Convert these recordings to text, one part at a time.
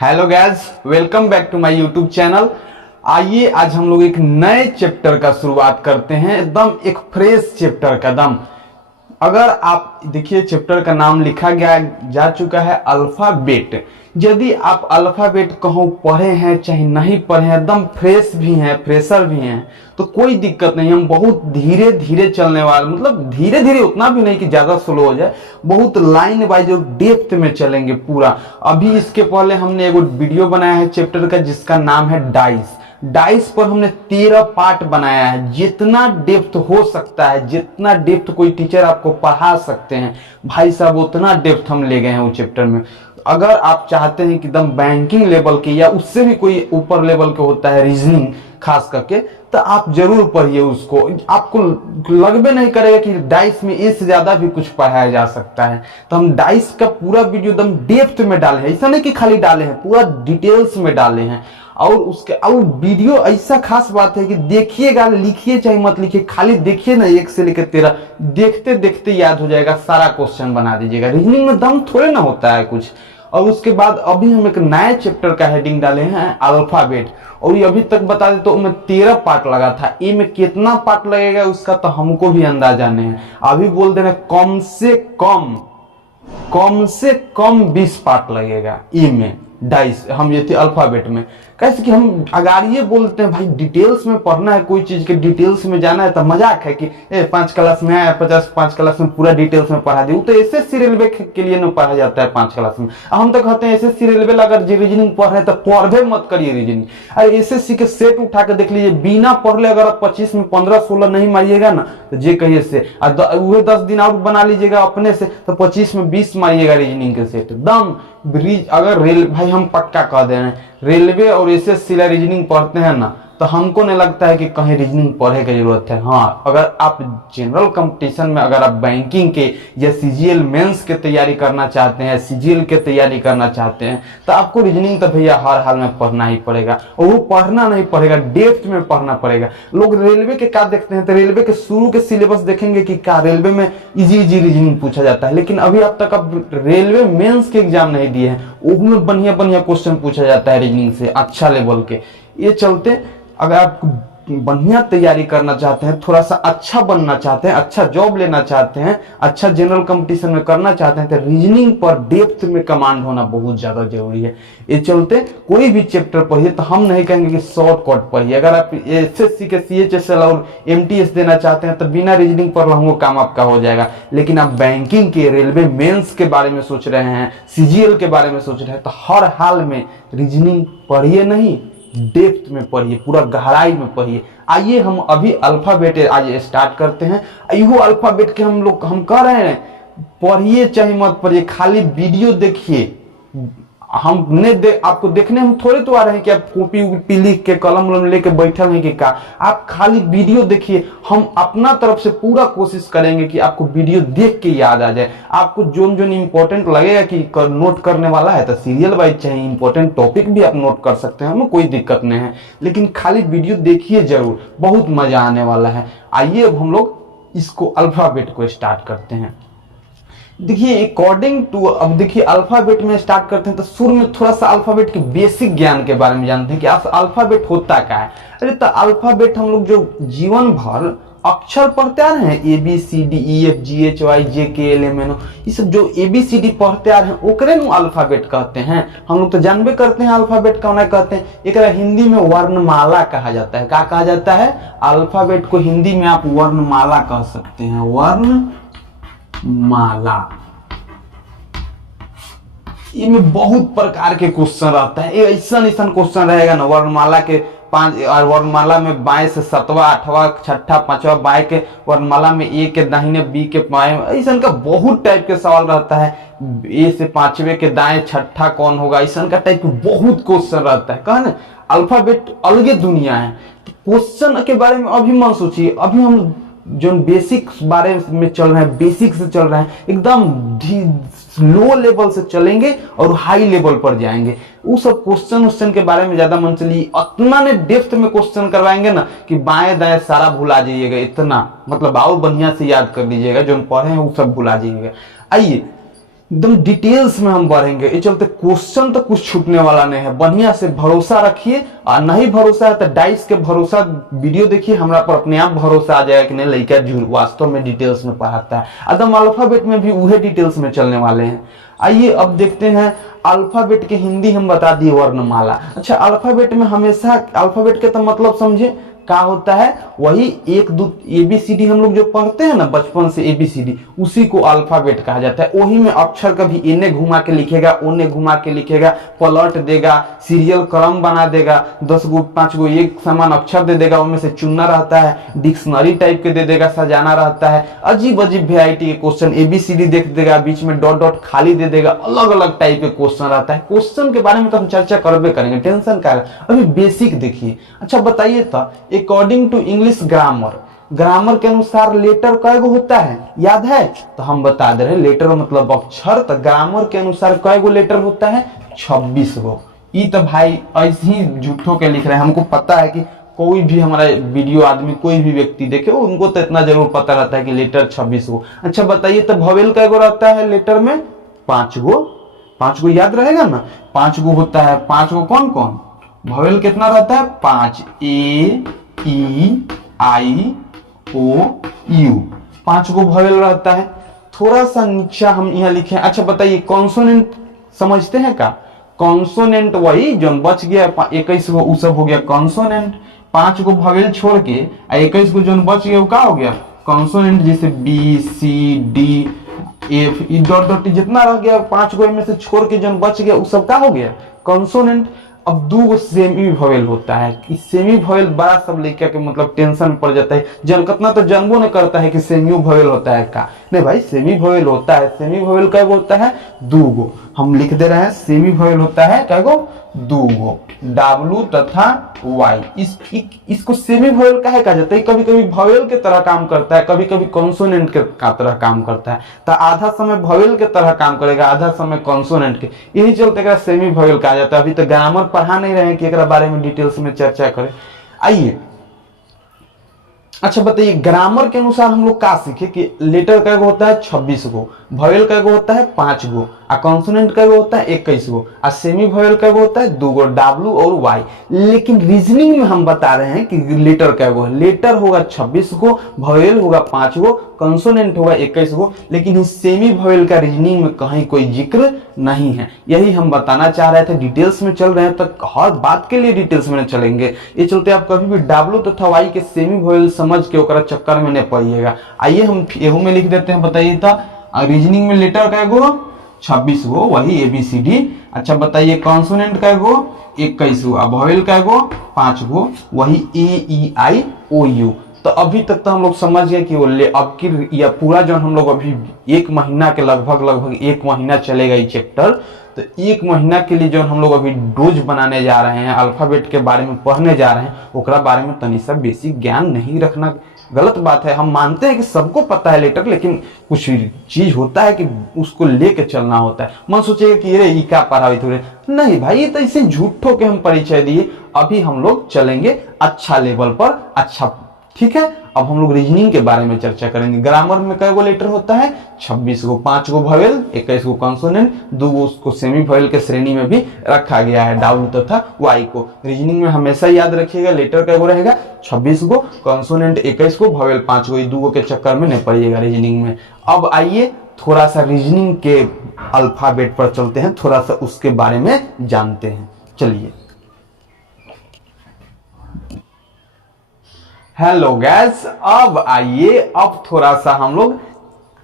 Hello guys, welcome back to my YouTube channel. आइए आज हम लोग एक नए चैप्टर का शुरुआत करते हैं, एकदम एक फ्रेश चैप्टर का दम। अगर आप देखिए चैप्टर का नाम लिखा गया जा चुका है अल्फाबेट। यदि आप अल्फाबेट कहो पढ़े हैं चाहे नहीं पढ़े हैं, एकदम फ्रेश भी हैं फ्रेशर भी हैं तो कोई दिक्कत नहीं। हम बहुत धीरे धीरे चलने वाले, मतलब धीरे धीरे उतना भी नहीं कि ज्यादा स्लो हो जाए, बहुत लाइन वाइज और डेप्थ में चलेंगे पूरा। अभी इसके पहले हमने एक वीडियो बनाया है चैप्टर का जिसका नाम है डाइस। डाइस पर हमने 13 पार्ट बनाया है। जितना डेप्थ हो सकता है, जितना डेप्थ कोई टीचर आपको पढ़ा सकते हैं भाई साहब, उतना डेप्थ हम ले गए हैं वो चैप्टर में। अगर आप चाहते हैं कि एकदम बैंकिंग लेवल के या उससे भी कोई ऊपर लेवल के होता है रीजनिंग खास करके, तो आप जरूर पढ़िए उसको। आपको लगबे नहीं करेगा कि डाइस में इससे ज्यादा भी कुछ पढ़ाया जा सकता है। तो हम डाइस का पूरा वीडियो एकदम डेप्थ में डाले हैं, ऐसा नहीं कि खाली डाले हैं, पूरा डिटेल्स में डाले हैं। और उसके और वीडियो ऐसा खास बात है कि देखिएगा, लिखिए चाहे मत लिखिए, खाली देखिए ना, 1 से लेकर 13 देखते देखते याद हो जाएगा, सारा क्वेश्चन बना दीजिएगा। रीजनिंग में दम थोड़े ना होता है कुछ। और उसके बाद अभी हम एक नए चैप्टर का हेडिंग डाले हैं अल्फाबेट, और ये अभी तक बता दे तो मैं 13 पार्ट लगा था। ए में कितना पार्ट लगेगा उसका तो हमको भी अंदाजा नहीं है। अभी बोल देना कम से कम 20 पार्ट लगेगा ई में डाइस, हम ये थे अल्फाबेट में। कैसे कि हम अगाड़िए बोलते हैं भाई डिटेल्स में पढ़ना है, कोई चीज के डिटेल्स में जाना है तो मजाक है कि 5 क्लास में है 5 क्लास में पूरा डिटेल्स में पढ़ा दी। वो तो एसएससी रेलवे के लिए ना पढ़ा जाता है 5 क्लास में। हम तो कहते हैं एसएससी रेलवे अगर रीजनिंग पढ़ रहे हैं तो पढ़े मत करिए रीजनिंग। अरे एसएससी के सेट उठा के देख लीजिए, बिना पढ़ ले अगर आप 25 में 15-16 नहीं मारिएगा ना तो जे कहिए से वही 10 दिन आउट बना लीजिएगा अपने से, तो 25 में 20 मारिएगा रीजनिंग के सेट दम। अगर रेल भाई हम पक्का कह दे रहे हैं, रेलवे और एसएससी ला रीजनिंग पढ़ते हैं ना तो हमको नहीं लगता है कि कहीं रीजनिंग पढ़े की जरूरत है। हाँ, अगर आप जनरल कंपटीशन में अगर आप बैंकिंग के या सीजीएल मेंस के तैयारी करना चाहते हैं, सीजीएल के तैयारी करना चाहते हैं तो आपको रीजनिंग तो भैया हर हाल में पढ़ना ही पड़ेगा। और वो पढ़ना नहीं पड़ेगा, डेप्थ में पढ़ना पड़ेगा। लोग रेलवे के क्या देखते हैं तो रेलवे के शुरू के सिलेबस देखेंगे कि क्या रेलवे में इजी रीजनिंग पूछा जाता है, लेकिन अभी अब तक अब रेलवे मेंस के एग्जाम नहीं दिए हैं, उसमें बढ़िया बढ़िया क्वेश्चन पूछा जाता है रीजनिंग से अच्छा लेवल के। ये चलते अगर आप बढ़िया तैयारी करना चाहते हैं, थोड़ा सा अच्छा बनना चाहते हैं, अच्छा जॉब लेना चाहते हैं, अच्छा जनरल कंपटीशन में करना चाहते हैं तो रीजनिंग पर डेप्थ में कमांड होना बहुत ज्यादा जरूरी है। ये चलते कोई भी चैप्टर पढ़िए तो हम नहीं कहेंगे कि शॉर्टकट पढ़िए। अगर आप एसएससी के सीएचएसएल और एमटीएस देना चाहते हैं तो बिना रीजनिंग पढ़ रहा काम आपका हो जाएगा। लेकिन आप बैंकिंग के, रेलवे मेंस के बारे में सोच रहे हैं, सीजीएल के बारे में सोच रहे हैं तो हर हाल में रीजनिंग पढ़िए नहीं, डेप्थ में पढ़िए, पूरा गहराई में पढ़िए। आइए हम अभी अल्फाबेट आज स्टार्ट करते हैं। इहो अल्फाबेट के हम कह रहे हैं पढ़िए चाहे मत पढ़िए, खाली वीडियो देखिए। हमने आपको देखने हम थोड़े तो आ रहे हैं कि आप कॉपी उपी लिख के कलम वलम लेके बैठल हैं कि क्या। आप खाली वीडियो देखिए। हम अपना तरफ से पूरा कोशिश करेंगे कि आपको वीडियो देख के याद आ जाए। आपको जो जो इंपॉर्टेंट लगेगा कि नोट करने वाला है तो सीरियल वाइज चाहे इंपॉर्टेंट टॉपिक भी आप नोट कर सकते हैं, हमें कोई दिक्कत नहीं है, लेकिन खाली वीडियो देखिए जरूर, बहुत मजा आने वाला है। आइए अब हम लोग इसको अल्फाबेट को स्टार्ट करते हैं। देखिए अकॉर्डिंग टू, अब देखिए अल्फाबेट में स्टार्ट करते हैं तो शुरू में थोड़ा सा अल्फाबेट के बेसिक ज्ञान के बारे में जानते हैं कि अल्फाबेट होता क्या है। अरे तो अल्फाबेट हम लोग जो जीवन भर अक्षर पढ़ते आ रहे हैं, A B C D E F G H Y J K L M N O, ये सब जो ए बी सी डी पढ़ते आ रहे हैं ओकरे नु अल्फाबेट कहते हैं। हम लोग तो जानबे करते हैं अल्फाबेट कौन कहते हैं। एक हिंदी में वर्णमाला कहा जाता है। क्या कहा जाता है? अल्फाबेट को हिंदी में आप वर्णमाला कह सकते हैं, वर्णमाला। इनमें बहुत प्रकार के क्वेश्चन रहता है। ऐसा क्वेश्चन रहेगा ना वर्णमाला के 5, और वर्णमाला में बाएं से 7वां 8वां 6ठा 5वां, बाएं के वर्णमाला में ए के दाहिने बी के बाएं, ऐसा का बहुत टाइप के सवाल रहता है। ए से 5वें के दाएं 6ठा कौन होगा, ऐसा का टाइप के बहुत क्वेश्चन रहता है। कहा ना अल्फाबेट अलगे दुनिया है। क्वेश्चन के बारे में अभी मत सोचिए, अभी हम जो बेसिक बारे में चल रहे हैं, बेसिक से चल रहे हैं, एकदम लो लेवल से चलेंगे और हाई लेवल पर जाएंगे। वो सब क्वेश्चन के बारे में ज्यादा मन चलिए, इतना ने डेप्थ में क्वेश्चन करवाएंगे ना कि बाएं दाएं सारा भुला जाइएगा। इतना मतलब और बढ़िया से याद कर लीजिएगा, जो पढ़े हैं वो सब भुला जाइएगा। आइए एकदम डिटेल्स में हम बढ़ेंगे। ये चलते क्वेश्चन तो कुछ छूटने वाला नहीं है, बढ़िया से भरोसा रखिए। और नहीं भरोसा है तो डाइस के भरोसा वीडियो देखिए, हमारा पर अपने आप भरोसा आ जाएगा कि नहीं लड़का वास्तव में डिटेल्स में पढ़ाता है। एकदम अल्फाबेट में भी वही डिटेल्स में चलने वाले हैं। आइए अब देखते हैं अल्फाबेट के हिंदी हम बता दिए वर्णमाला। अच्छा, अल्फाबेट में हमेशा अल्फाबेट के तो मतलब समझे क्या होता है, वही एक दो ABCD हम लोग जो पढ़ते हैं ना बचपन से ABCD, उसी को अल्फाबेट कहा जाता है। वही में अक्षर कभी इन्हें घुमा के लिखेगा, ओने घुमा के लिखेगा, पलट देगा, सीरियल क्रम बना देगा, 10 गो 5 गो एक समान अक्षर दे देगा, उनमें से चुनना रहता है, डिक्शनरी टाइप के दे देगा, सजाना रहता है, अजीब अजीब वेराइटी के क्वेश्चन ABCD देख देगा, बीच में डॉट डॉट खाली दे देगा, अलग अलग टाइप के क्वेश्चन रहता है। क्वेश्चन के बारे में तो हम चर्चा करबे करेंगे, टेंशन का है। अभी बेसिक देखिए। अच्छा बताइए तो according to English grammar, grammar के अनुसार लेटर कय गो होता है, याद है? तो हम बता दे रहे हैं, लेटर मतलब अक्षर, तो ग्रामर के अनुसार कय गो लेटर होता है, 26 गो। ये तो भाई ऐसे ही झूठों के लिख रहे हैं, हमको पता है कि कोई भी हमारा वीडियो आदमी कोई भी व्यक्ति देखे उनको तो इतना जरूर पता रहता है कि लेटर 26 गो। अच्छा बताइए तो भवेल कय गो रहता है लेटर में, 5 गो। 5 गो याद रहेगा ना, 5 गो होता है। 5 गो कौन कौन? भवेल कितना रहता है, 5, A, E, I, O, U, 5 गो भवेल रहता है। थोड़ा सा नीचे हम यहाँ लिखे। अच्छा बताइए कॉन्सोनेंट समझते हैं का? कॉन्सोनेंट वही जो बच गया 21 गो, उ सब हो गया कॉन्सोनेंट। 5 गो भवेल छोड़ के 21 गो जो बच गया वो क्या हो गया, कॉन्सोनेंट। जैसे B, C, D, F, E dot dot जितना रह गया 5 गो में से छोड़ के जो बच गया वो सब क्या हो गया, कॉन्सोनेंट। अब 2 गो सेमी भवेल होता है। इस सेमी भवेल बड़ा सब लेके के मतलब टेंशन पड़ जाता है, जन कितना तो जानबो नहीं करता है कि सेमी भवेल होता है का। नहीं भाई सेमी भवेल होता है। सेमी भवेल कै गो होता है, 2 गो। हम लिख दे रहे हैं सेमी भवेल होता है कै गो, 2 गो, W तथा Y। इसको सेमी भवेल काहे कहा जाता है, कभी कभी भवेल के तरह काम करता है, कभी कभी कॉन्सोनेंट के तरह काम करता है। तो आधा समय भवेल के तरह काम करेगा, आधा समय कॉन्सोनेंट के, यही चलते सेमी भवेल कहा जाता है। अभी तो ग्रामर पढ़ा नहीं रहे हैं कि एक बारे में डिटेल्स में चर्चा करें। आइए अच्छा बताइए ग्रामर के अनुसार हम लोग क्या सीखे कि लेटर का होता है 26 गो, भवेल का होता है 5 गो, और कॉन्सोनेंट का होता है 21 गो, और सेमी भवेल का होता है 2 गो, W और Y। लेकिन रीजनिंग में हम बता रहे हैं कि लेटर का गो, लेटर होगा 26 गो, भवेल होगा 5 गो, कॉन्सोनेंट होगा 21 गो। लेकिन इस सेमी भवेल का रीजनिंग में कहीं कोई जिक्र नहीं है। यही हम बताना चाह रहे थे। डिटेल्स में चल रहे हैं तो हर बात के लिए डिटेल्स में चलेंगे। ये चलते आप कभी भी W तथा Y के सेमी भवेल समझ के ओकरा चक्कर में नहीं पड़िएगा। आइए हम एहू में लिख देते हैं। बताइए तो रीजनिंग में लेटर का गो 26 गो, वही ABCD। अच्छा बताइए कॉन्सोनेंट का गो 21 गो, भवेल का गो 5 गो, वही AEIOU। तो अभी तक तो हम लोग समझ गए कि वो अब की या पूरा जो हम लोग अभी 1 महीना के लगभग 1 महीना चलेगा ये चैप्टर। तो 1 महीना के लिए जो हम लोग अभी डोज बनाने जा रहे हैं, अल्फाबेट के बारे में पढ़ने जा रहे हैं, ओकरा बारे में तनी सा बेसिक ज्ञान नहीं रखना गलत बात है। हम मानते हैं कि सबको पता है लेटर, लेकिन कुछ चीज होता है कि उसको लेके चलना होता है। मन सोचेगा कि ये क्या पढ़ाई थोड़े, नहीं भाई ये तो इसे झूठों के हम परिचय दिए। अभी हम लोग चलेंगे अच्छा लेवल पर, अच्छा ठीक है। अब हम लोग रीजनिंग के बारे में चर्चा करेंगे। ग्रामर में कै गो लेटर होता है, 26 गो, 5 गो भवेल, 21 गो कॉन्सोनेंट, 2 गो उसको सेमी भवेल के श्रेणी में भी रखा गया है, W तथा Y को। रीजनिंग में हमेशा याद रखिएगा लेटर कै गो रहेगा, 26 गो, कॉन्सोनेंट 21 गो, भवेल 5 गो। 2 गो के चक्कर में नहीं पड़िएगा रीजनिंग में। अब आइए थोड़ा सा रीजनिंग के अल्फाबेट पर चलते हैं, थोड़ा सा उसके बारे में जानते हैं। चलिए हेलो गैस, अब आइए अब थोड़ा सा हम लोग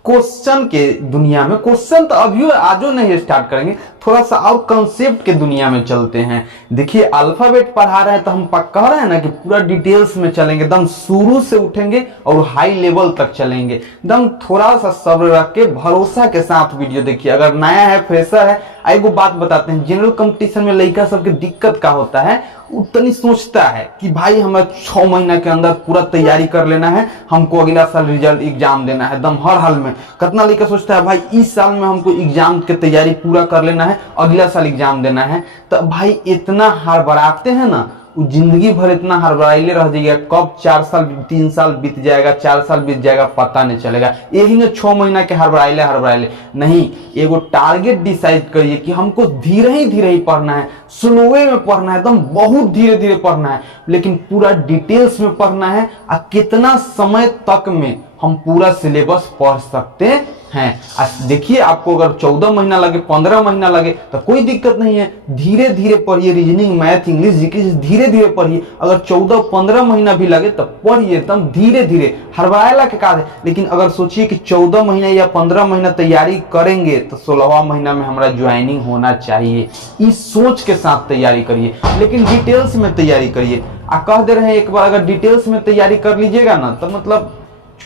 क्वेश्चन के दुनिया में, क्वेश्चन तो अभी आजो नहीं स्टार्ट करेंगे, थोड़ा सा और कंसेप्ट के दुनिया में चलते हैं। देखिए अल्फाबेट पढ़ा रहे हैं तो हम कह रहे हैं ना कि पूरा डिटेल्स में चलेंगे, एकदम शुरू से उठेंगे और हाई लेवल तक चलेंगे। एकदम थोड़ा सा सब्र रख के भरोसा के साथ वीडियो देखिए। अगर नया है, फ्रेशर है, एगो बात बताते हैं, जनरल कंपटीशन में लड़का सबके दिक्कत का होता है, उतनी सोचता है कि भाई हमें 6 महीना के अंदर पूरा तैयारी कर लेना है, हमको अगला साल रिजल्ट एग्जाम देना है, एकदम हर हाल में। कितना लड़का सोचता है भाई इस साल में हमको एग्जाम की तैयारी पूरा कर लेना है, अगला साल एग्जाम देना है। तो भाई इतना हड़बड़ाते हैं ना, वो जिंदगी भर इतना हड़बड़ाइले रह जाइएगा, कब 4 साल 3 साल बीत जाएगा, 4 साल बीत जाएगा पता नहीं चलेगा। यही में 6 महीना के हड़बड़ाइले हड़बड़ाइले नहीं, एगो टारगेट डिसाइड करिए कि हमको धीरे ही पढ़ना है, स्लोवे में पढ़ना है, एकदम बहुत धीरे धीरे पढ़ना है, लेकिन पूरा डिटेल्स में पढ़ना है। और कितना समय तक में हम पूरा सिलेबस पढ़ सकते हैं। देखिए आपको अगर 14 महीना लगे, 15 महीना लगे तो कोई दिक्कत नहीं है, धीरे धीरे पढ़िए। रीजनिंग, मैथ, इंग्लिश, जीके धीरे धीरे पढ़िए। अगर 14-15 महीना भी लगे तो पढ़िए एकदम धीरे धीरे, हड़बड़ाएला के कारण है। लेकिन अगर सोचिए कि 14 महीना या 15 महीना तैयारी करेंगे तो 16वां महीना में हमारा ज्वाइनिंग होना चाहिए। इस सोच के साथ तैयारी करिए, लेकिन डिटेल्स में तैयारी करिए। कह दे रहे हैं एक बार अगर डिटेल्स में तैयारी कर लीजिएगा ना तो मतलब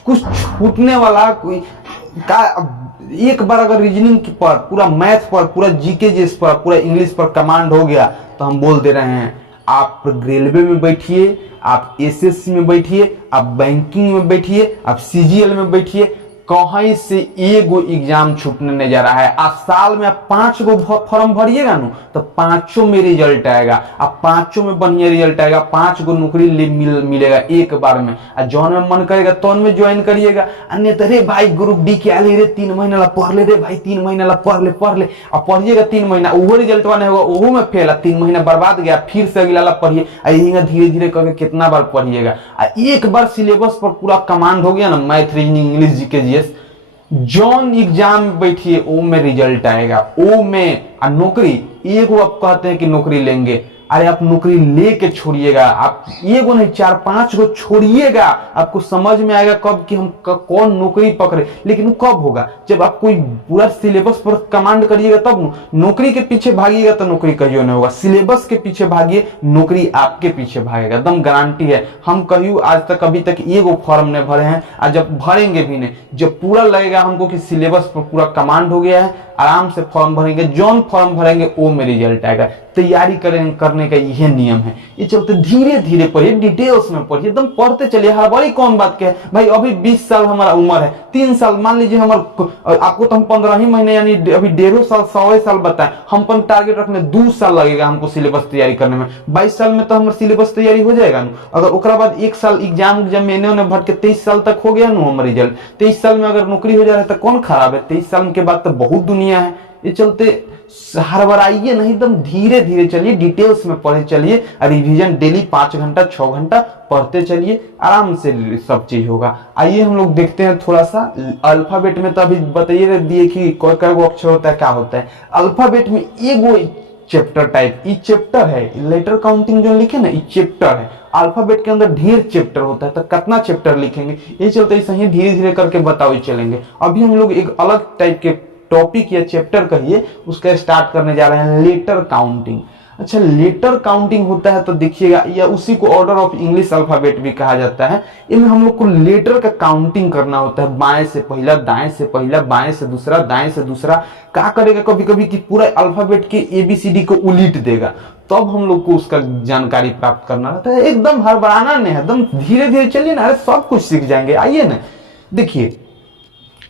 कुछ छूटने वाला कोई का। एक बार अगर रीजनिंग पर, पूरा मैथ पर, पूरा जीके जीएस पर, पूरा इंग्लिश पर कमांड हो गया तो हम बोल दे रहे हैं आप रेलवे में बैठिए, आप एसएससी में बैठिए, आप बैंकिंग में बैठिए, आप सीजीएल में बैठिए, कहीं से एगो एग्जाम छूटने नहीं जा रहा है। आज साल में आप 5 गो फॉर्म भरिएगा ना तो 5 में रिजल्ट आएगा, आप 5 में बढ़िया रिजल्ट आएगा, 5 गो नौकरी मिलेगा एक बार में। और जौन में मन करेगा तो में ज्वाइन करिएगा। अन्य तो रे भाई ग्रुप डी के आले रे 3 महीना ला पढ़ ले रे भाई, 3 महीना ला पढ़ ले और पढ़िएगा 3 महीना, वो रिजल्ट नहीं होगा, वो में फेल, 3 महीना बर्बाद गया, फिर से अगला ला पढ़िए। यही धीरे धीरे करके कितना बार पढ़िएगा। एक बार सिलेबस पर पूरा कमांड हो गया ना, math, reasoning, English, GK GS, John exam में बैठिए, ओ में रिजल्ट आएगा, ओ में। नौकरी एक आप कहते हैं कि नौकरी लेंगे, अरे आप नौकरी लेके छोड़िएगा, आप एगो नहीं 4-5 गो छोड़िएगा, आपको समझ में आएगा कब कि हम कौन नौकरी पकड़े। लेकिन वो कब होगा जब आप कोई पूरा सिलेबस पर कमांड करिएगा तब। नौकरी के पीछे भागिएगा तो नौकरी कहियो नहीं होगा, सिलेबस के पीछे भागिए, नौकरी आपके पीछे भागेगा, एकदम गारंटी है। हम कहियो आज तक अभी तक एगो फॉर्म नहीं भरे हैं, और जब भरेंगे भी नहीं, जब पूरा लगेगा हमको कि सिलेबस पर पूरा कमांड हो गया है, आराम से फॉर्म भरेंगे, जौन फॉर्म भरेंगे वो में रिजल्ट आएगा। तैयारी करने का यह नियम है। ये चलते धीरे धीरे पढ़िए, डिटेल्स में पढ़िए, एकदम पढ़ते चलिए। हड़बड़ी कौन बात के है भाई, अभी 20 साल हमारा उम्र है, 3 साल मान लीजिए हमारा, आपको तो हम 15 ही महीने यानी अभी 1.5 साल 100 साल बताएं, हम पर टारगेट रखने 2 साल लगेगा हमको सिलेबस तैयारी करने में। 22 साल में तो हमारा सिलेबस तैयारी हो जाएगा ना। अगर ओकरा बाद 1 साल एग्जाम में इन्होंने भर के 23 साल तक हो गया ना हमारा रिजल्ट, 23 साल में अगर नौकरी हो जा रहा है तो कौन खराब है। 23 साल के बाद तो बहुत दुनिया है। ये चलते हड़बड़ाइए नहीं, एकदम धीरे धीरे चलिए, डिटेल्स में पढ़े चलिए, रिवीजन डेली 5 घंटा 6 घंटा पढ़ते चलिए, आराम से सब चीज होगा। आइए हम लोग देखते हैं थोड़ा सा अल्फाबेट में। तो अभी बताइए दिए कि कोई गो अक्षर होता है, क्या होता है अल्फाबेट में। एगो चैप्टर टाइप, ई चैप्टर है, लेटर काउंटिंग जो लिखे ना, ई चैप्टर है। अल्फाबेट के अंदर ढेर चैप्टर होता है, तो कितना चैप्टर लिखेंगे, ये चलते ऐसे ही धीरे धीरे करके बताओ चलेंगे। अभी हम लोग एक अलग टाइप के टॉपिक या चैप्टर कहिए उसका स्टार्ट करने जा रहे हैं, लेटर काउंटिंग। अच्छा, लेटर काउंटिंग होता है तो देखिएगा, या उसी को ऑर्डर ऑफ इंग्लिश अल्फाबेट भी कहा जाता है। इनमें हम लोग को लेटर का काउंटिंग करना होता है, बाएं से पहला, दाएं से पहला, बाएं से दूसरा, दाएं से दूसरा। क्या करेगा कभी कभी कि पूरा अल्फाबेट के ABCD को उलीट देगा, तब हम लोग को उसका जानकारी प्राप्त करना रहता है। एकदम हड़बड़ाना नहीं है, एकदम धीरे धीरे चलिए ना, अरे सब कुछ सीख जाएंगे। आइए ना देखिए,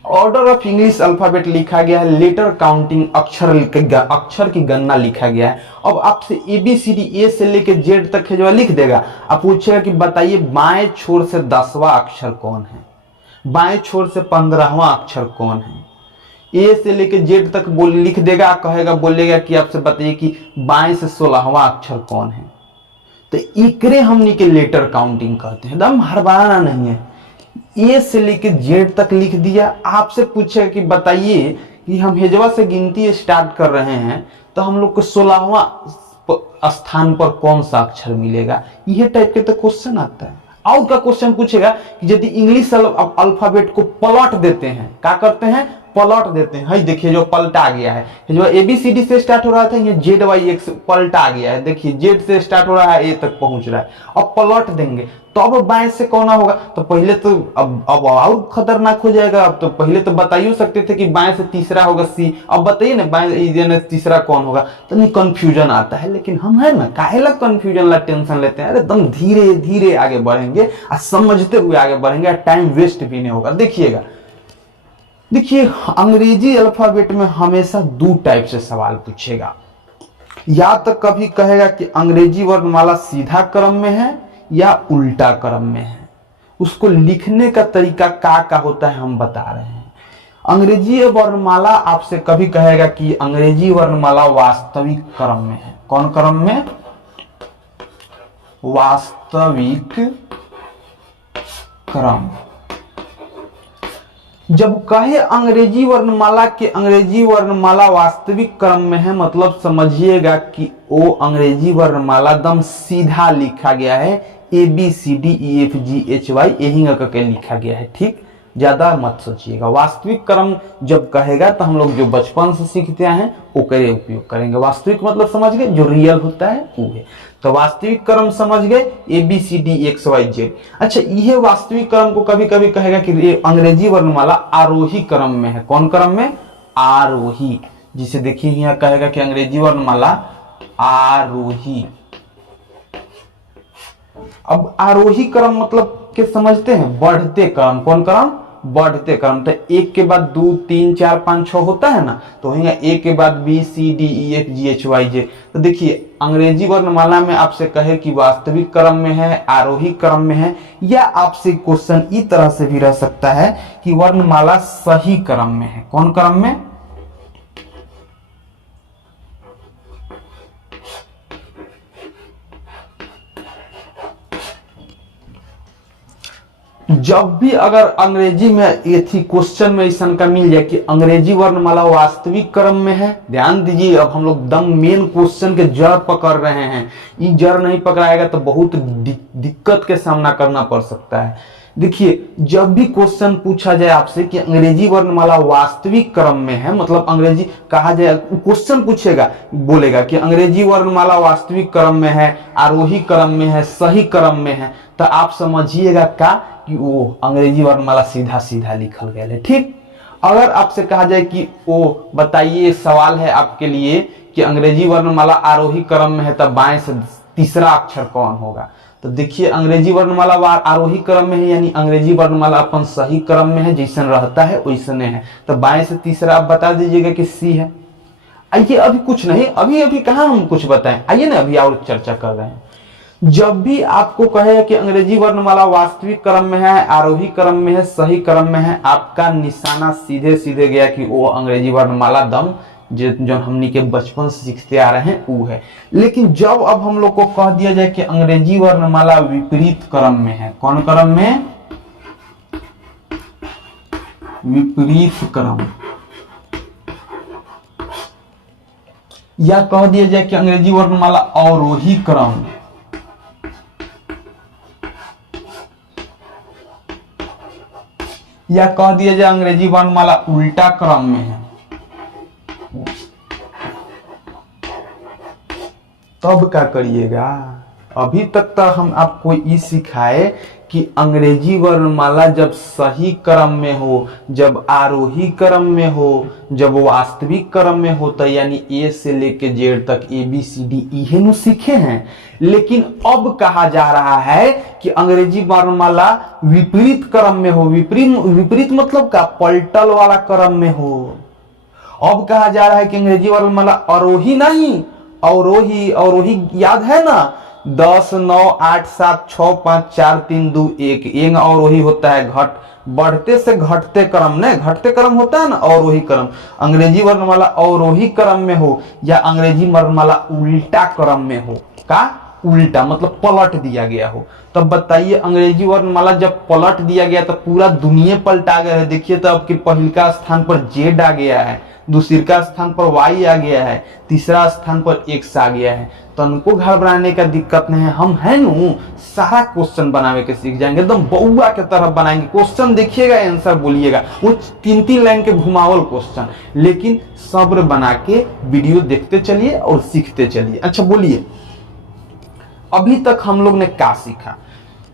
ऑर्डर ऑफ इंग्लिश अल्फाबेट लिखा गया है, लेटर काउंटिंग अक्षर की गणना लिखा गया है। अब आपसे ABCD A से लेके Z तक है जो लिख देगा। आप पूछेगा कि बताइए बाएं छोर से 10वां अक्षर कौन है, बाएं छोर से 15वां अक्षर कौन है। A से लेके Z तक लिख देगा, कहेगा बोलेगा कि आपसे बताइए कि बाएं से 16वां अक्षर कौन है। तो इकरे हमने के लेटर काउंटिंग कहते हैं, एकदम हड़बड़ाना नहीं है। ए से लेके जेड तक लिख दिया। आपसे पूछेगा कि बताइए कि हम हेजवा से गिनती स्टार्ट कर रहे हैं तो हम लोग को 16वां स्थान पर कौन सा अक्षर मिलेगा। यह टाइप के तो क्वेश्चन आता है। आउट का क्वेश्चन पूछेगा कि यदि इंग्लिश अल्फाबेट को पलट देते हैं, क्या करते हैं, पलट देते हैं। है देखिए जो पलटा गया है, जो ABCD से स्टार्ट हो रहा था ये ZYX पलटा गया है। देखिए Z से स्टार्ट हो रहा है A तक पहुंच रहा है। अब पलट देंगे तो अब बाएं से कौन होगा, तो पहले तो अब और खतरनाक हो जाएगा। अब तो पहले तो बता ही सकते थे कि बाएं से तीसरा होगा C, अब बताइए ना बाएं तीसरा कौन होगा, तो नहीं कंफ्यूजन आता है। लेकिन हम है ना काहे ला कंफ्यूजन ला टेंशन लेते हैं। अरे एकदम धीरे धीरे आगे बढ़ेंगे और समझते हुए आगे बढ़ेंगे, टाइम वेस्ट भी नहीं होगा। देखिएगा, देखिए अंग्रेजी अल्फाबेट में हमेशा 2 टाइप से सवाल पूछेगा। या तो कभी कहेगा कि अंग्रेजी वर्णमाला सीधा क्रम में है या उल्टा क्रम में है। उसको लिखने का तरीका का होता है हम बता रहे हैं। अंग्रेजी वर्णमाला आपसे कभी कहेगा कि अंग्रेजी वर्णमाला वास्तविक क्रम में है। कौन क्रम में? वास्तविक क्रम। जब कहे अंग्रेजी वर्णमाला वास्तविक क्रम में है, मतलब समझिएगा कि वो अंग्रेजी वर्णमाला दम सीधा लिखा गया है, ABCDEFGHY यही करके लिखा गया है। ठीक, ज्यादा मत सोचिएगा। वास्तविक क्रम जब कहेगा तो हम लोग जो बचपन से सीखते हैं वो करे उपयोग करेंगे। वास्तविक मतलब समझ गए, जो रियल होता है वो है। तो वास्तविक क्रम समझ गए, ABCDXYZ। अच्छा, यह वास्तविक क्रम को कभी कभी कहेगा कि अंग्रेजी वर्णमाला आरोही क्रम में है। कौन क्रम में? आरोही। जिसे देखिए यहाँ कहेगा कि अंग्रेजी वर्णमाला आरोही। अब आरोही क्रम मतलब के समझते हैं, बढ़ते क्रम। कौन क्रम? बढ़ते क्रम। तो एक के बाद 2 3 4 5 6 होता है ना, तो यहाँ एक के बाद BCDEFGHYJ। तो देखिए अंग्रेजी वर्णमाला में आपसे कहे कि वास्तविक क्रम में है, आरोही क्रम में है, या आपसे क्वेश्चन इस तरह से भी रह सकता है कि वर्णमाला सही क्रम में है। कौन क्रम में? जब भी अगर अंग्रेजी में ये थी क्वेश्चन में ऐसा का मिल जाए कि अंग्रेजी वर्णमाला वास्तविक क्रम में है, ध्यान दीजिए। अब हम लोग दम मेन क्वेश्चन के जड़ पकड़ रहे हैं। ये जड़ नहीं पकड़ाएगा तो बहुत दिक्कत के सामना करना पड़ सकता है। देखिए, जब भी क्वेश्चन पूछा जाए आपसे कि अंग्रेजी वर्णमाला वास्तविक क्रम में है, मतलब अंग्रेजी कहा जाए, क्वेश्चन पूछेगा, बोलेगा कि अंग्रेजी वर्णमाला वास्तविक क्रम में है, आरोही क्रम में है, सही क्रम में है, तो आप समझिएगा कि वो अंग्रेजी वर्णमाला सीधा सीधा लिखल गया है। ठीक, अगर आपसे कहा जाए कि वो बताइए, सवाल है आपके लिए कि अंग्रेजी वर्णमाला आरोही क्रम में है, तब बाएं से तीसरा अक्षर कौन होगा? तो देखिए अंग्रेजी वर्णमाला आरोही क्रम में है, यानी अंग्रेजी वर्णमाला अपन सही क्रम में है, जैसन रहता है वैसने है। तो बाएं से तीसरा आप बता दीजिएगा कि सी है। आइए, अभी कुछ नहीं, अभी कहाँ हम कुछ बताएं, आइए ना, अभी और चर्चा कर रहे हैं। जब भी आपको कहे कि अंग्रेजी वर्णमाला वास्तविक क्रम में है, आरोही क्रम में है, सही क्रम में है, आपका निशाना सीधे सीधे गया कि वो अंग्रेजी वर्णमाला दम जो हमनी के बचपन से सीखते आ रहे हैं वो है। लेकिन जब अब हम लोग को कह दिया जाए कि अंग्रेजी वर्णमाला विपरीत क्रम में है, कौन क्रम में? विपरीत क्रम। या कह दिया जाए कि अंग्रेजी वर्णमाला अवरोही क्रम, या कह दिया जाए अंग्रेजी वर्णमाला उल्टा क्रम में है, तब क्या करिएगा? अभी तक तो हम आपको ये सिखाए कि अंग्रेजी वर्णमाला जब सही क्रम में हो, जब आरोही क्रम में हो, जब वास्तविक क्रम में हो, तो यानी ए से लेके जेड तक ABCD इहे सीखे हैं। लेकिन अब कहा जा रहा है कि अंग्रेजी वर्णमाला विपरीत क्रम में हो। विपरीत मतलब का? पलटल वाला क्रम में हो। अब कहा जा रहा है कि अंग्रेजी वर्णमाला आरोही नहीं, अवरोही याद है ना? 10 9 8 7 6 5 4 3 2 1 एक अवरोही होता है, बढ़ते से घटते क्रम ने, घटते क्रम होता है ना अवरोही क्रम। अंग्रेजी वर्णमाला अवरोही क्रम में हो या अंग्रेजी वर्णमाला उल्टा क्रम में हो। का? उल्टा मतलब पलट दिया गया हो। तब बताइए, अंग्रेजी वर्णमाला जब पलट दिया गया तो पूरा दुनिया पलटा गया है। देखिए तो अब पहला स्थान पर जेड आ गया है, दूसरा स्थान पर वाई आ गया है, तीसरा स्थान पर एक्स आ गया है। तो उनको घबराने का दिक्कत नहीं है, हम है नु सारा क्वेश्चन बनावे के सीख जाएंगे, एकदम बउआ के तरह बनाएंगे। क्वेश्चन देखिएगा, आंसर बोलिएगा, वो 3 लाइन के घुमावल क्वेश्चन, लेकिन सब्र बना के वीडियो देखते चलिए और सीखते चलिए। अच्छा बोलिए, अभी तक हम लोग ने क्या सीखा?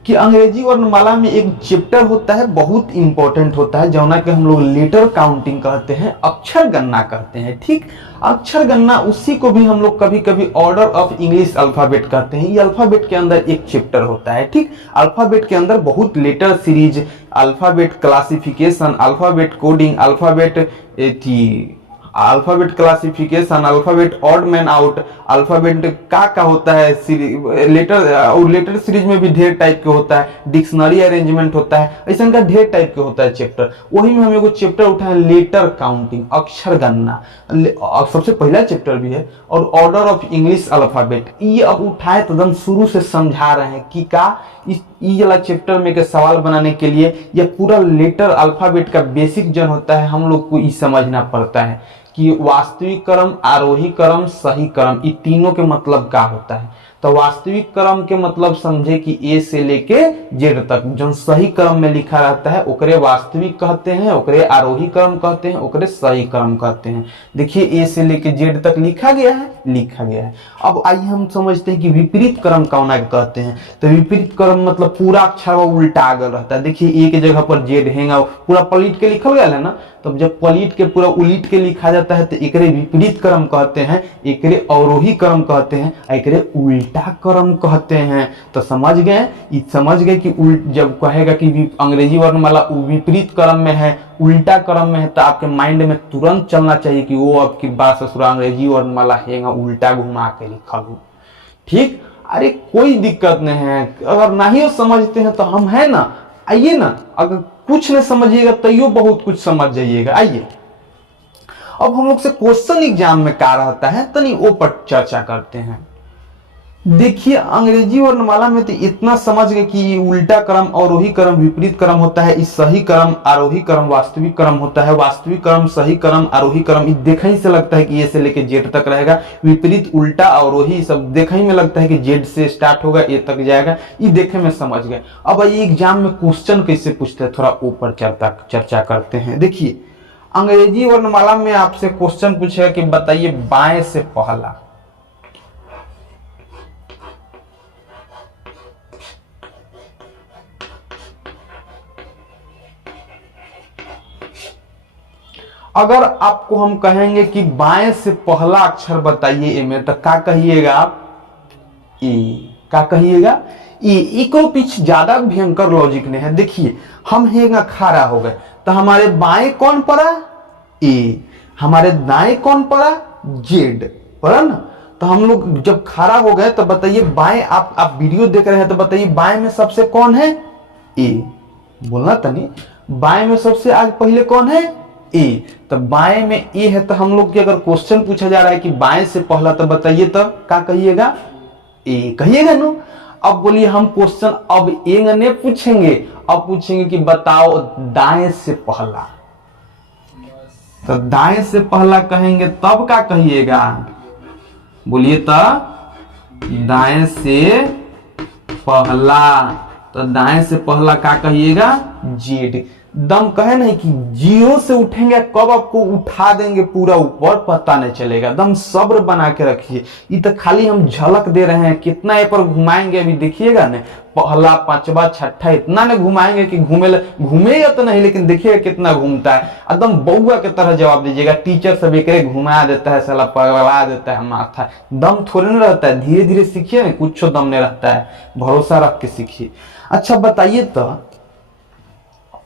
कि अंग्रेजी वर्णमाला में एक चैप्टर होता है, बहुत इंपॉर्टेंट होता है, जौना के हम लोग लेटर काउंटिंग कहते हैं, अक्षर गणना कहते हैं। ठीक, अक्षर गणना उसी को भी हम लोग कभी कभी ऑर्डर ऑफ इंग्लिश अल्फाबेट कहते हैं। ये अल्फाबेट के अंदर एक चैप्टर होता है। ठीक, अल्फाबेट के अंदर बहुत letter series, alphabet classification, alphabet coding, alphabet alphabet classification, alphabet odd man out, alphabet का होता है, लेटर और लेटर सीरीज में भी ढेर टाइप के होता है, डिक्शनरी अरेंजमेंट होता है, ऐसा का ढेर टाइप के होता है चैप्टर। वही में हम एगो चैप्टर उठाए लेटर काउंटिंग, अक्षर गणना, सबसे पहला चैप्टर भी है, और ऑर्डर ऑफ इंग्लिश अल्फाबेट। ये अब उठाए तो एकदम शुरू से समझा रहे हैं कि का इस वाला चैप्टर में के सवाल बनाने के लिए यह पूरा लेटर अल्फाबेट का बेसिक जन होता है, हम लोग को ये समझना पड़ता है कि वास्तविक क्रम, आरोही क्रम, सही क्रम, ये तीनों के मतलब क्या होता है। तो वास्तविक क्रम के मतलब समझे कि ए से लेके जेड तक जो सही क्रम में लिखा रहता है ओकरे वास्तविक कहते हैं, ओकरे आरोही क्रम कहते हैं, ओकरे सही क्रम कहते हैं। देखिए ए से लेके जेड तक लिखा गया है। अब आइए हम समझते हैं कि विपरीत क्रम कौन कहते हैं। तो विपरीत क्रम मतलब पूरा अक्षर उल्टा आगे रहता है। देखिए एक जगह पर जेड हैंगा पूरा पलट के लिखल गया है ना, तब जब पलट के पूरा उलट के लिखा जाता है तो एकरे विपरीत क्रम कहते हैं, एकरे अवरोही क्रम कहते हैं, एकरे उल्टा क्रम कहते हैं। तो समझ गए कि जब कहेगा कि अंग्रेजी वर्णमाला विपरीत क्रम में है, उल्टा क्रम में है, तो आपके माइंड में तुरंत चलना चाहिए कि वो आपकी बात ससुरा अंग्रेजी वर्णमाला हैगा उल्टा घुमा के लिखल हो। ठीक, अरे कोई दिक्कत नहीं है, अगर नहीं हो समझते हैं तो हम है ना, आइए ना, अगर कुछ नहीं समझिएगा तो यो बहुत कुछ समझ जाइएगा। आइए अब हम लोग से क्वेश्चन एग्जाम में क्या रहता है तनी वो पर चर्चा करते हैं। देखिए अंग्रेजी वर्णमाला में तो इतना समझ गए कि उल्टा क्रम, अवरोही क्रम, विपरीत क्रम होता है, इस सही क्रम, आरोही क्रम, वास्तविक क्रम होता है। वास्तविक क्रम, सही क्रम, आरोही क्रम देखने से लगता है कि ए से लेके जेड तक रहेगा। विपरीत, उल्टा, अवरोही सब देखने में लगता है कि जेड से स्टार्ट होगा ए तक जाएगा, ये देखे में समझ गए। अब ये एग्जाम में क्वेश्चन कैसे पूछते हैं थोड़ा ऊपर चर्चा करते हैं। देखिए अंग्रेजी वर्णमाला में आपसे क्वेश्चन पूछेगा कि बताइए बाएं से पहला, अगर आपको हम कहेंगे कि बाएं से पहला अक्षर बताइए ए में, तो क्या कहिएगा आप? ए। क्या कहिएगा? ए। इको पीछे ज्यादा भयंकर लॉजिक नहीं है। देखिए हम हेगा खारा हो गए तो हमारे बाएं कौन पड़ा? ए। हमारे दाएं कौन पड़ा? जेड पड़ा ना। तो हम लोग जब खड़ा हो गए तो बताइए बाएं, आप वीडियो देख रहे हैं तो बताइए बाएं में सबसे कौन है? ए। बोलना तनी, बाएं में सबसे आगे पहले कौन है? ए। तो बाएं में ए है, तो हम लोग की अगर क्वेश्चन पूछा जा रहा है कि बाएं से पहला, तो बताइए तो क्या कहिएगा? ए कहिएगा ना। अब बोलिए हम क्वेश्चन अब ए ने पूछेंगे, अब पूछेंगे कि बताओ दाएं से पहला, तो दाएं से पहला कहेंगे तब क्या कहिएगा? बोलिए तो दाएं से पहला, तो दाएं से पहला क्या कहिएगा? जेड। दम कहे नहीं कि जीरो से उठेंगे कब आपको उठा देंगे पूरा ऊपर पता नहीं चलेगा। दम सब्र बना के रखिए, ये तो खाली हम झलक दे रहे हैं, कितना ये पर घुमाएंगे अभी देखिएगा ना, पहला, पांचवा, छठा इतना ने घुमाएंगे कि घूमेगा तो नहीं, लेकिन देखिएगा कितना घूमता है। एकदम बउआ के तरह जवाब दीजिएगा। टीचर सब एक घुमा देता है, साला पगला देता है माथा, दम थोड़े नहीं रहता है। धीरे धीरे सीखिए ना, कुछ दम नहीं रहता है, भरोसा रख के सीखिए। अच्छा बताइए तो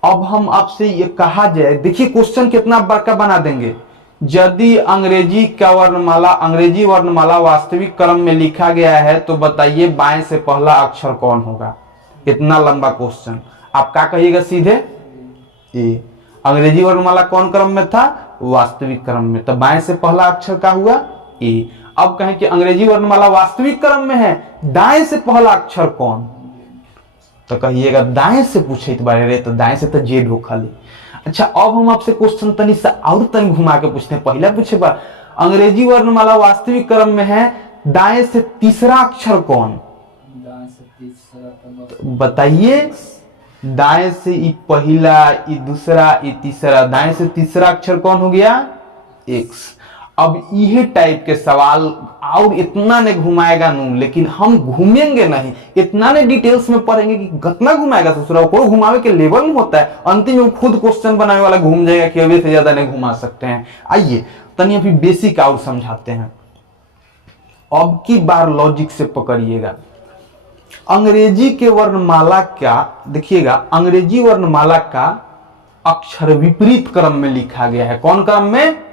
अब हम आपसे ये कहा जाए, देखिए क्वेश्चन कितना बड़का बना देंगे। यदि अंग्रेजी वर्णमाला वास्तविक क्रम में लिखा गया है तो बताइए बाएं से पहला अक्षर कौन होगा? इतना लंबा क्वेश्चन, आप क्या कहिएगा सीधे? ए। अंग्रेजी वर्णमाला कौन क्रम में था? वास्तविक क्रम में, तो बाएं से पहला अक्षर क्या हुआ? ए। अब कहें कि अंग्रेजी वर्णमाला वास्तविक क्रम में है, दाएं से पहला अक्षर कौन? तो कहिएगा दाएं से पूछे बारे रे, तो दाएं से तो जेड हो खाली। अच्छा अब हम आपसे क्वेश्चन तनी सा और तनी घुमा के पूछते हैं। पहला पूछे बा अंग्रेजी वर्णमाला वास्तविक क्रम में है, दाएं से तीसरा अक्षर कौन? दाएं से तीसरा तो बताइए, दाएं से ई पहला, ई दूसरा, ई तीसरा, दाएं से तीसरा अक्षर कौन हो गया? एक्स। अब यही टाइप के सवाल और इतना ने घुमाएगा नू, लेकिन हम घूमेंगे नहीं, इतना ने डिटेल्स में पढ़ेंगे कि कितना घुमाएगा ससुरा को घुमावे के लेवल में होता है। अंतिम में खुद क्वेश्चन बनाने वाला घूम जाएगा कि अभी से ज्यादा नहीं घुमा सकते हैं। आइए तनी अभी बेसिक और समझाते हैं। अब की बार लॉजिक से पकड़िएगा। अंग्रेजी के वर्णमाला का देखिएगा, अंग्रेजी वर्णमाला का अक्षर विपरीत क्रम में लिखा गया है। कौन क्रम में?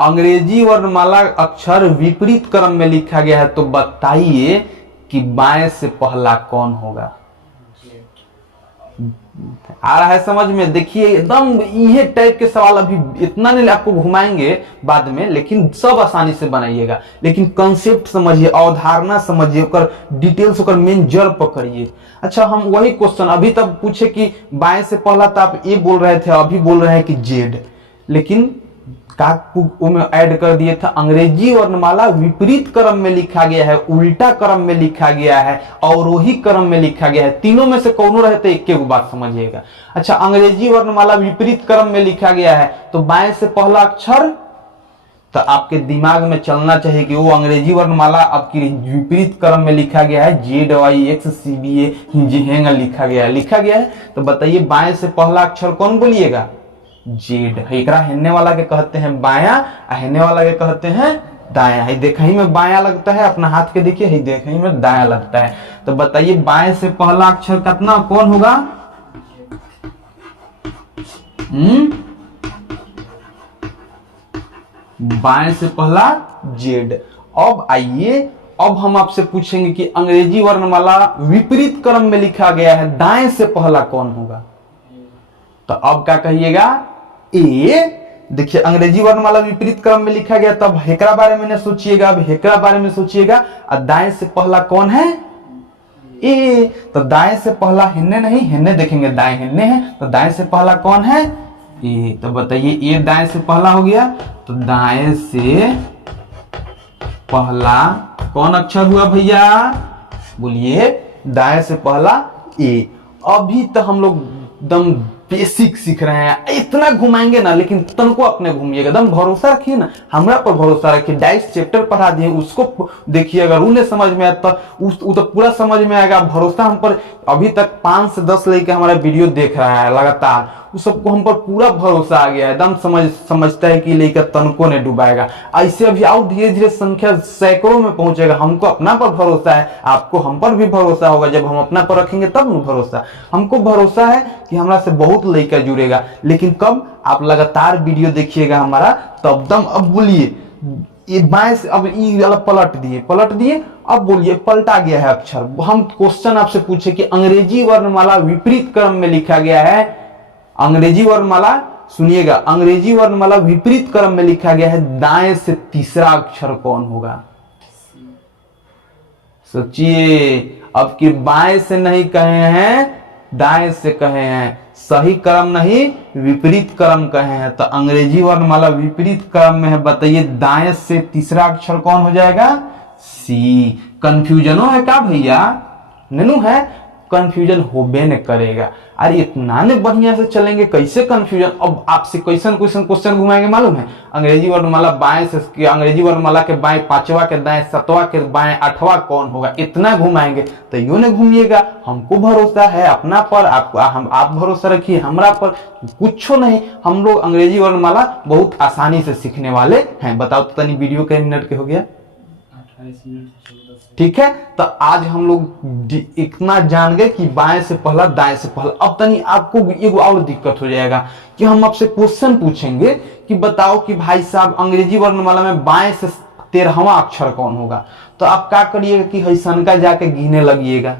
अंग्रेजी वर्णमाला अक्षर विपरीत क्रम में लिखा गया है, तो बताइए कि बाएं से पहला कौन होगा। आ रहा है समझ में? देखिए एकदम ये टाइप के सवाल अभी इतना नहीं आपको घुमाएंगे बाद में, लेकिन सब आसानी से बनाइएगा, लेकिन कंसेप्ट समझिए, अवधारणा समझिए, ओकर डिटेल्स, ओकर मेन जड़ पकड़िए। अच्छा, हम वही क्वेश्चन अभी तक पूछे कि बाएं से पहला, तो आप ए बोल रहे थे, अभी बोल रहे हैं कि जेड, लेकिन में ऐड कर दिए था अंग्रेजी वर्णमाला विपरीत क्रम में लिखा गया है, उल्टा क्रम में लिखा गया है, अवरोही क्रम में लिखा गया है। तीनों में से कौन रहते, एक एक बात समझिएगा। अच्छा, अंग्रेजी वर्णमाला विपरीत क्रम में लिखा गया है, तो बाएं से पहला अक्षर, तो आपके दिमाग में चलना चाहिए कि वो अंग्रेजी वर्णमाला आपकी विपरीत क्रम में लिखा गया है, ZYXCBA लिखा गया है। तो बताइए बाएं से पहला अक्षर कौन बोलिएगा? जेड। एकरा हेलने वाला के कहते हैं बाया, हेलने वाला के कहते हैं दाया। है देखही में बाया लगता है, अपना हाथ के देखिए, देखही में दाया लगता है। तो बताइए बाएं से पहला अक्षर कितना कौन होगा? बाएं से पहला जेड। अब आइए, अब हम आपसे पूछेंगे कि अंग्रेजी वर्णमाला विपरीत क्रम में लिखा गया है, दाएं से पहला कौन होगा? तो अब क्या कहिएगा? ए। देखिए अंग्रेजी वर्णमाला विपरीत क्रम में लिखा गया, तब हेकरा बारे में सोचिएगा, अब हेकरा बारे में सोचिएगा। और दाएं से पहला कौन है? ए। तो दाएं से पहला हिन्ने नहीं, हिन्ने देखेंगे, दाएं हिन्ने है, तो दाएं से पहला कौन है? ए। तो बताइए ए दाएं से पहला हो गया, तो दाएं से पहला कौन अक्षर हुआ भैया? बोलिए, दाएं से पहला ए। अभी तो हम लोग एकदम बेसिक सीख रहे हैं, इतना घुमाएंगे ना, लेकिन तनको अपने घूमिएगा, एकदम भरोसा रखिए ना, हमरा पर भरोसा रखिए। डाइस चैप्टर पढ़ा दिए, उसको देखिए, अगर उन्हें समझ में आया तो तो पूरा समझ में आएगा। भरोसा हम पर, अभी तक 5 से 10 लेके हमारा वीडियो देख रहा है लगातार, उस सबको हम पर पूरा भरोसा आ गया है, एकदम समझता है कि लेकर तनको ने डुबाएगा। ऐसे अभी और धीरे धीरे संख्या सैकड़ों में पहुंचेगा। हमको अपना पर भरोसा है, आपको हम पर भी भरोसा होगा। जब हम अपना पर रखेंगे तब न भरोसा। हमको भरोसा है कि हमरा से बहुत लेकर जुड़ेगा, लेकिन कब? आप लगातार वीडियो देखिएगा हमारा, तब दम। अब बोलिए, ये बाएं से, अब ये वाला पलट दिए, अब बोलिए पलटा गया है अक्षर। हम क्वेश्चन आपसे पूछे कि अंग्रेजी वर्णमाला विपरीत क्रम में लिखा गया है, अंग्रेजी वर्णमाला, सुनिएगा, अंग्रेजी वर्णमाला विपरीत क्रम में लिखा गया है, दाएं से तीसरा अक्षर कौन होगा? सोचिए, अब कि बाएं से नहीं कहे हैं, दाएं से कहे हैं, सही क्रम नहीं विपरीत क्रम कहे हैं। तो अंग्रेजी वर्णमाला विपरीत क्रम में है, बताइए दाएं से तीसरा अक्षर कौन हो जाएगा? सी। कंफ्यूजनो है क्या भैया? ननू है, कंफ्यूजन होबे न करेगा। अरे इतना ने बढ़िया से चलेंगे, कैसे कंफ्यूजन? अब आपसे क्वेश्चन घुमाएंगे मालूम है? अंग्रेजी वर्णमाला बाएं से, अंग्रेजी वर्णमाला के बाएं 5वां के दाएं 7वां के बाएं 8वां कौन होगा? इतना घुमाएंगे, तो यूं न घूमिएगा। हमको भरोसा है अपना पर, आप भरोसा रखिए हमरा पर। कुछ नहीं, हम लोग अंग्रेजी वर्णमाला बहुत आसानी से सीखने वाले हैं। बताओ तो तनी, वीडियो के मिनट के हो गया? 28 मिनट। ठीक है, तो आज हम लोग इतना जान गए कि बाएं से पहला, दाएं से पहला। अब तनी आपको एक और दिक्कत हो जाएगा कि हम आपसे क्वेश्चन पूछेंगे कि बताओ कि भाई साहब अंग्रेजी वर्णमाला में बाएं से 13वां अक्षर कौन होगा? तो आप क्या करिएगा कि हैसन का जाके गिने लगिएगा।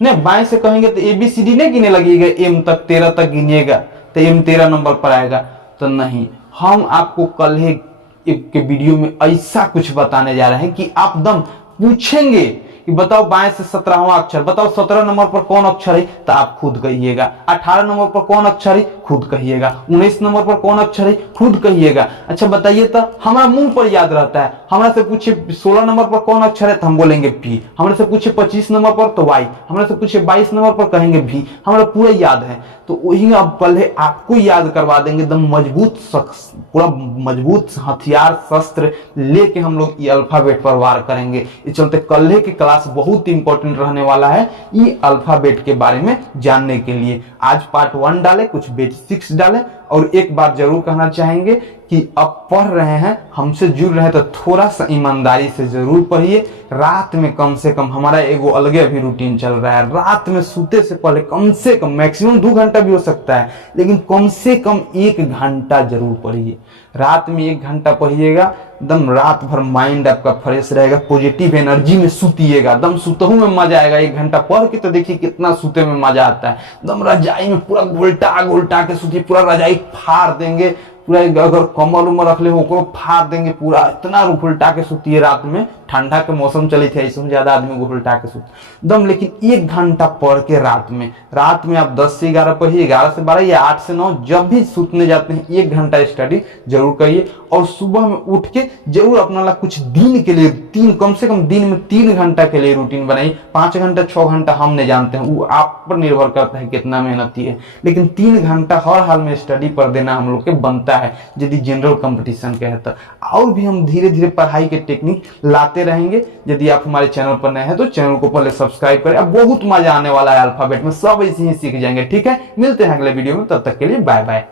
नहीं, बाएं से कहेंगे तो ABCD नहीं गिने लगिएगा, M तक 13 तक गिनिएगा, तो M 13 नंबर पर आएगा। तो नहीं, हम आपको कल के वीडियो में ऐसा कुछ बताने जा रहे हैं कि आप दम पूछेंगे कि बताओ बाएं से 17वां अक्षर, बताओ 17 नंबर पर कौन अक्षर है? तो आप खुद कहिएगा। 18 नंबर पर कौन अक्षर है? खुद कहिएगा। 19 नंबर पर कौन अक्षर है? खुद कहिएगा। अच्छा बताइए, तो हमारा मुंह पर याद रहता है। हमरा से पूछे 16 नंबर पर कौन अक्षर है, तो हम बोलेंगे P। हमरा से पूछे 25 नंबर पर तो Y। हमरा से पूछे 22 नंबर पर कहेंगे V। हमारा पूरा याद है। तो वही अब पहले आपको याद करवा देंगे, एकदम मजबूत, पूरा मजबूत हथियार शस्त्र लेके हम लोग ये अल्फाबेट पर वार करेंगे। इस चलते कल के क्लास बहुत इंपॉर्टेंट रहने वाला है ये अल्फाबेट के बारे में जानने के लिए। आज पार्ट 1 डाले, कुछ बेसिक बेसिक्स डालें। और एक बात जरूर कहना चाहेंगे कि अब पढ़ रहे हैं, हमसे जुड़ रहे हैं, तो थोड़ा सा ईमानदारी से जरूर पढ़िए। रात में कम से कम, हमारा एगो अलग अभी रूटीन चल रहा है, रात में सोते से पहले कम से कम, मैक्सिमम 2 घंटा भी हो सकता है, लेकिन कम से कम 1 घंटा जरूर पढ़िए। रात में 1 घंटा पढ़िएगा, एकदम रात भर माइंड आपका फ्रेश रहेगा, पॉजिटिव एनर्जी में सुतिएगा, एकदम सुतहू में मजा आएगा। 1 घंटा पढ़ के तो देखिए कितना सुते में मजा आता है। एकदम रजाई में पूरा उल्टा उल्टा के सुतिए, पूरा रजाई फाड़ देंगे, पूरा अगर कम्बल उम्बल रख ले हो फाड़ देंगे, पूरा इतना उल्टा के सुतिए रात में। ठंडा के मौसम चले थे, इसमें ज्यादा आदमी उल्टा के सुत एकदम। लेकिन 1 घंटा पढ़ के रात में आप 10 से 11 पढ़िए, 11 से 12 या 8 से 9, जब भी सुतने जाते हैं 1 घंटा स्टडी जरूर करिए। और सुबह में उठ के जरूर अपना कुछ दिन के लिए कम से कम दिन में 3 घंटा के लिए रूटीन बनाइए। 5 घंटा 6 घंटा हम नहीं जानते हैं, वो आप पर निर्भर करता है कितना मेहनती है, लेकिन 3 घंटा हर हाल में स्टडी पर देना हम लोग के बनता है यदि जनरल कंपटीशन के है तो। और भी हम धीरे धीरे पढ़ाई के टेक्निक लाते रहेंगे। यदि आप हमारे चैनल पर नए हैं तो चैनल को पहले सब्सक्राइब करें। अब बहुत मजा आने वाला है, अल्फाबेट में सब ऐसे ही सीख जाएंगे। ठीक है, मिलते हैं अगले वीडियो में, तब तक के लिए बाय बाय।